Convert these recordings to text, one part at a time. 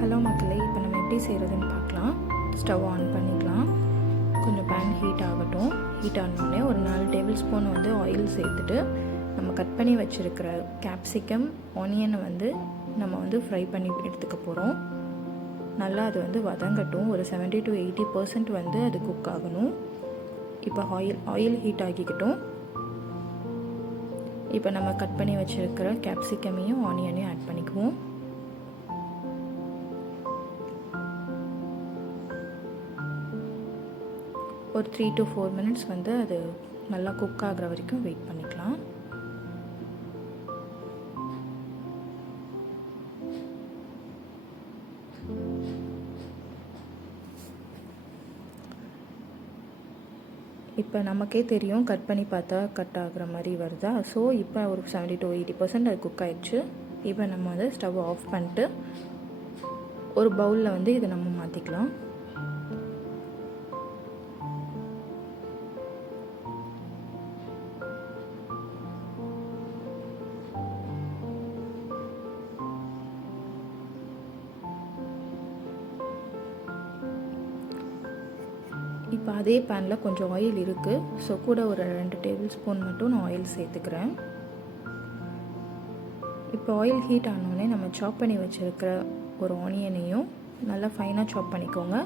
Hello மக்களே, இப்போ நம்ம எப்படி செய்கிறதுன்னு பார்க்கலாம். ஸ்டவ் ஆன் பண்ணிக்கலாம். கொஞ்சம் பேன் ஹீட் ஆகட்டும். ஹீட் ஆனோடனே ஒரு 4 டேபிள் ஸ்பூன் வந்து ஆயில் சேர்த்துட்டு நம்ம கட் பண்ணி வச்சுருக்கிற கேப்சிகம் ஆனியனை வந்து நம்ம வந்து ஃப்ரை பண்ணி எடுத்துக்க போகிறோம். நல்லா அது வந்து வதங்கட்டும். ஒரு 70 to 80% வந்து அது குக் ஆகணும். இப்போ ஆயில் ஹீட் ஆகிக்கிட்டும். இப்போ நம்ம கட் பண்ணி வச்சுருக்கிற கேப்சிகமையும் ஆனியனையும் ஆட் பண்ணிக்குவோம். ஒரு 3 to 4 minutes வந்து அது நல்லா குக் ஆகிற வரைக்கும் வெயிட் பண்ணிக்கலாம். இப்போ நமக்கே தெரியும், கட் பண்ணி பார்த்தா கட் ஆகிற மாதிரி வருதா. ஸோ இப்போ ஒரு 70 to 80% அது குக் ஆகிடுச்சு. இப்போ நம்ம வந்து ஸ்டவ் ஆஃப் பண்ணிட்டு ஒரு பவுலில் வந்து இதை நம்ம மாற்றிக்கலாம். இப்போ அதே பேனில் கொஞ்சம் ஆயில் இருக்குது. ஸோ கூட ஒரு 2 டேபிள் ஸ்பூன் மட்டும் நான் ஆயில் சேர்த்துக்கிறேன். இப்போ ஆயில் ஹீட் ஆனோடனே நம்ம சாப் பண்ணி வச்சுருக்கிற ஒரு ஆனியனையும் நல்லா ஃபைனாக சாப் பண்ணிக்கோங்க.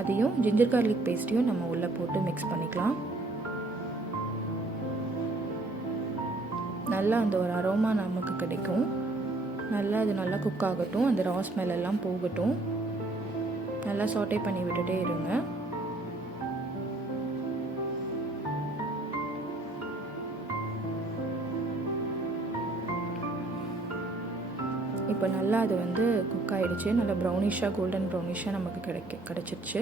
அதையும் ஜிஞ்சர் கார்லிக் பேஸ்ட்டையும் நம்ம உள்ளே போட்டு மிக்ஸ் பண்ணிக்கலாம். நல்லா அந்த ஒரு அரோமா நமக்கு கிடைக்கும். அது நல்லா குக் ஆகட்டும். அந்த ரா ஸ்மெல் எல்லாம் போகட்டும். நல்லா சாட்டே பண்ணி விட்டுட்டே இருங்க. இப்போ நல்லா அது வந்து குக் ஆகிடுச்சு. நல்லா ப்ரௌனிஷாக கோல்டன் ப்ரௌனிஷாக நமக்கு கிடச்சிருச்சு.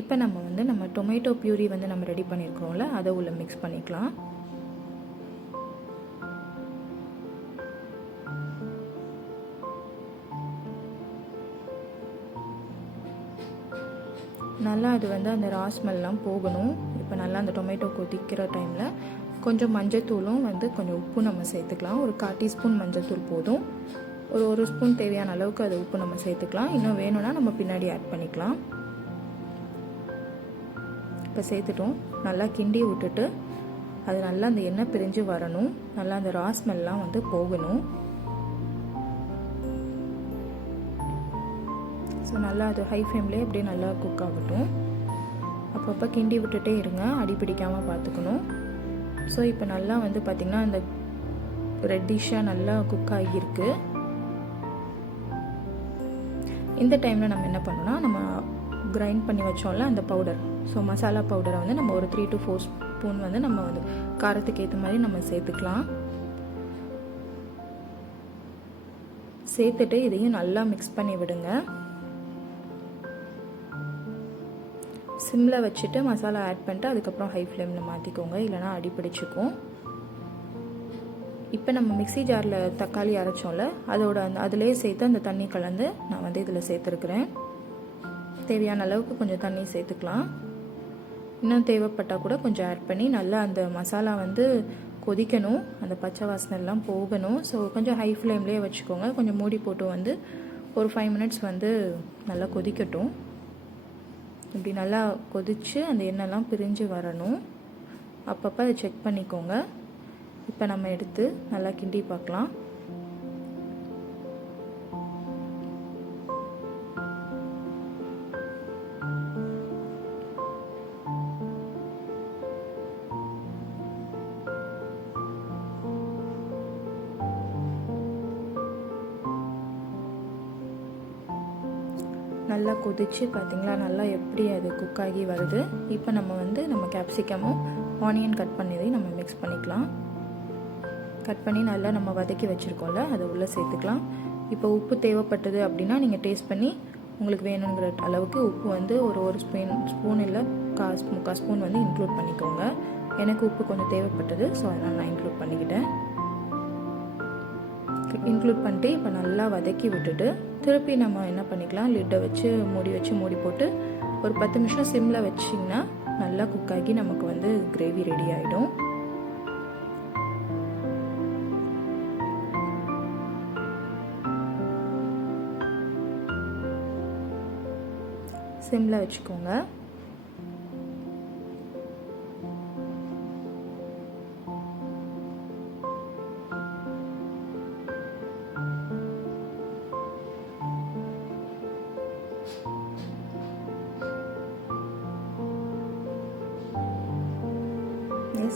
இப்போ நம்ம டொமேட்டோ பியூரி வந்து நம்ம ரெடி பண்ணியிருக்கிறோம்ல, அதை உள்ள மிக்ஸ் பண்ணிக்கலாம். நல்லா அது வந்து அந்த ரா ஸ்மெல்லாம் போகணும். இப்போ நல்லா அந்த டொமேட்டோ கொதிக்கிற டைமில் கொஞ்சம் மஞ்சத்தூளும் வந்து கொஞ்சம் உப்பு நம்ம சேர்த்துக்கலாம். ஒரு 1/4 டீஸ்பூன் மஞ்சத்தூள் போதும். ஒரு ஸ்பூன் தேவையான அளவுக்கு அது உப்பு நம்ம சேர்த்துக்கலாம். இன்னும் வேணும்னா நம்ம பின்னாடி ஆட் பண்ணிக்கலாம். இப்போ சேர்த்துட்டோம். நல்லா கிண்டி விட்டுட்டு அது நல்லா அந்த எண்ணெய் பிரிஞ்சு வரணும். நல்லா அந்த ரா ஸ்மெல்லாம் வந்து போகணும். ஸோ நல்லா அது ஹை ஃப்ளேம்லேயே அப்படியே நல்லா குக் ஆகட்டும். அப்பப்போ கிண்டி விட்டுட்டே இருங்க, அடி பிடிக்காமல் பார்த்துக்கணும். ஸோ இப்போ நல்லா வந்து பார்த்திங்கன்னா அந்த ரெட்டிஷாக நல்லா குக் ஆகியிருக்கு. இந்த டைமில் நம்ம என்ன பண்ணோம்னா, நம்ம கிரைண்ட் பண்ணி வச்சோம்ல அந்த பவுடர், ஸோ மசாலா பவுடரை வந்து நம்ம ஒரு 3 to 4 ஸ்பூன் வந்து நம்ம வந்து காரத்துக்கு ஏற்ற மாதிரி நம்ம சேர்த்துக்கலாம். சேர்த்துட்டு இதையும் நல்லா மிக்ஸ் பண்ணி விடுங்க. சிம்மில் வச்சுட்டு மசாலா ஆட் பண்ணிட்டு அதுக்கப்புறம் ஹை ஃப்ளேமில் மாற்றிக்கோங்க, இல்லைனா அடி பிடிச்சிக்கும். இப்போ நம்ம மிக்ஸி ஜாரில் தக்காளி அரைச்சோம்ல, அதிலே சேர்த்து அந்த தண்ணி கலந்து நான் வந்து இதில் சேர்த்துருக்குறேன். தேவையான அளவுக்கு கொஞ்சம் தண்ணி சேர்த்துக்கலாம். இன்னும் தேவைப்பட்டால் கூட கொஞ்சம் ஆட் பண்ணி நல்லா அந்த மசாலா வந்து கொதிக்கணும். அந்த பச்சை வாசனைலாம் போகணும். ஸோ கொஞ்சம் ஹை ஃப்ளேம்லேயே வச்சுக்கோங்க. கொஞ்சம் மூடி போட்டு வந்து ஒரு 5 minutes வந்து நல்லா கொதிக்கட்டும். இப்படி நல்லா கொதித்து அந்த எண்ணெய்லாம் பிரிஞ்சு வரணும். அப்பப்போ அதை செக் பண்ணிக்கோங்க. இப்போ நம்ம எடுத்து நல்லா கிண்டி பார்க்கலாம். நல்லா கொதிச்சு பார்த்தீங்களா, நல்லா எப்படி அது குக் ஆகி வருது. இப்போ நம்ம கேப்சிகமும் ஆனியன் கட் பண்ணதையும் நம்ம மிக்ஸ் பண்ணிக்கலாம். கட் பண்ணி நல்லா நம்ம வதக்கி வச்சுருக்கோம்ல, அதை உள்ளே சேர்த்துக்கலாம். இப்போ உப்பு தேவைப்பட்டது அப்படின்னா நீங்கள் டேஸ்ட் பண்ணி உங்களுக்கு வேணுங்கிற அளவுக்கு உப்பு வந்து ஒரு ஸ்பூன் இல்லை 1/4 ஸ்பூன் வந்து இன்க்ளூட் பண்ணிக்கோங்க. எனக்கு உப்பு கொஞ்சம் தேவைப்பட்டது, ஸோ அதனால் நான் இன்க்ளூட் பண்ணிக்கிட்டேன். இன்க்ளூட் பண்ணிட்டு இப்போ நல்லா வதக்கி விட்டுட்டு திருப்பி நம்ம என்ன பண்ணிக்கலாம், லிட்டை வச்சு மூடி போட்டு ஒரு 10 நிமிஷம் சிம்மில் வச்சிங்கன்னா நல்லா குக் ஆகி நமக்கு வந்து கிரேவி ரெடி ஆகிடும். சிம்மில் வச்சுக்கோங்க.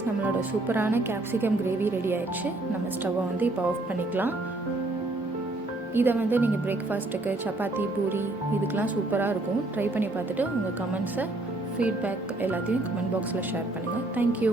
நம்மளோட சூப்பரான கேப்சிகம் கிரேவி ரெடி ஆயிடுச்சு. நம்ம ஸ்டவ்வை வந்து இப்போ ஆஃப் பண்ணிக்கலாம். இதை வந்து நீங்கள் பிரேக்ஃபாஸ்ட்டுக்கு, சப்பாத்தி, பூரி இதுக்கெலாம் சூப்பராக இருக்கும். ட்ரை பண்ணி பார்த்துட்டு உங்கள் கமெண்ட்ஸை, ஃபீட்பேக் எல்லாத்தையும் கமெண்ட் பாக்ஸில் ஷேர் பண்ணுங்கள். தேங்க்யூ.